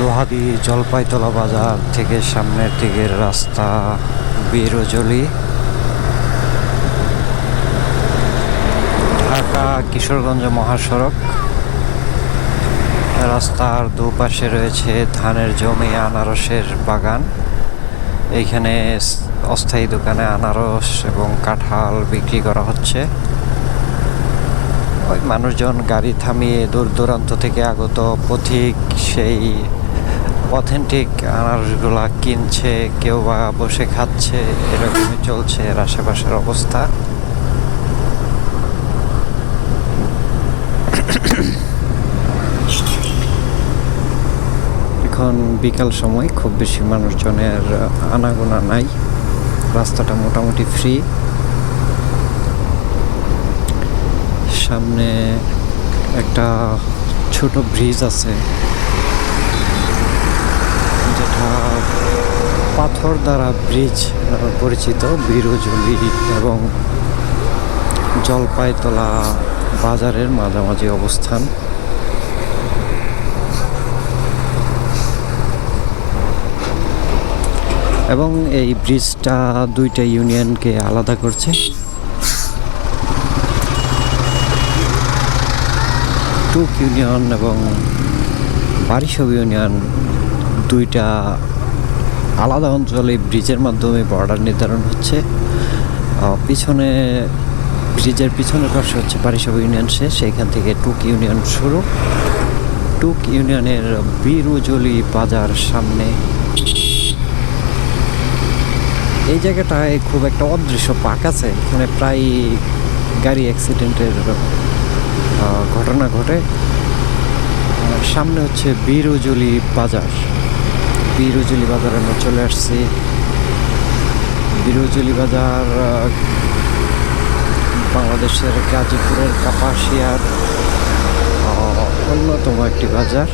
লোহাদি জলপাইতলা বাজার থেকে সামনের দিকের রাস্তা বীরজলি। ঢাকা কিশোরগঞ্জ মহাসড়ক। রাস্তার দুপাশে রয়েছে ধানের জমি, আনারসের বাগান। এইখানে অস্থায়ী দোকানে আনারস এবং কাঁঠাল বিক্রি করা হচ্ছে। ওই মানুষজন গাড়ি থামিয়ে দূর দূরান্ত থেকে আগত পথিক সেই অথেন্টিক আনারসগুলা কিনছে, কেউ বা বসে খাচ্ছে, এরকমই চলছে এর আশেপাশের অবস্থা। এখন বিকাল সময়, খুব বেশি মানুষজনের আনাগোনা নাই। রাস্তাটা মোটামুটি ফ্রি সামনে একটা ছোট ব্রিজ আছে। পাথর দ্বারা ব্রিজ পরিচিত বীরজলি এবং জলপাইতলা বাজারের মাঝামাঝি অবস্থান। এবং এই ব্রিজটা দুইটা ইউনিয়নকে আলাদা করছে। টুক ইউনিয়ন এবং বারিশব ইউনিয়ন দুইটা আলাদা অঞ্চলে ব্রিজের মাধ্যমে বর্ডার নির্ধারণ হচ্ছে। পিছনে, ব্রিজের পিছনের পাশে হচ্ছে বারিশব ইউনিয়ন শেষ সেইখান থেকে টুক ইউনিয়ন শুরু। টুক ইউনিয়নের বীরুজলি বাজার সামনে। এই জায়গাটায় খুব একটা অদৃশ্য পাক আছে। এখানে প্রায় গাড়ি অ্যাক্সিডেন্টের ঘটনা ঘটে। সামনে হচ্ছে বীরুজলি বাজার। বীরুজলি বাজারে আমরা চলে আসছি। বীরুজলি বাজার বাংলাদেশের গাজীপুরের কাপাসিয়ার অন্যতম একটি বাজার।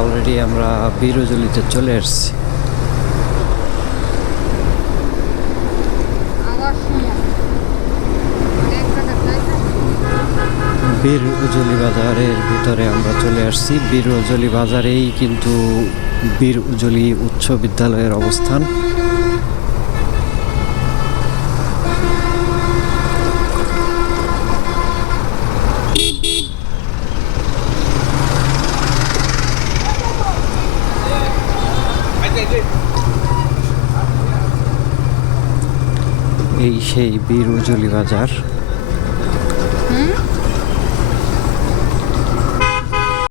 অলরেডি আমরা বীরজলিতে চলে এসেছি আবার সময় এক টাকা চাইছে বীর উজলি বাজারের ভিতরে আমরা চলে আসছি। বীর উজলি বাজারেই কিন্তু বীর উজলি উচ্চ বিদ্যালয়ের অবস্থান। এই সেই বীর উজলি বাজার।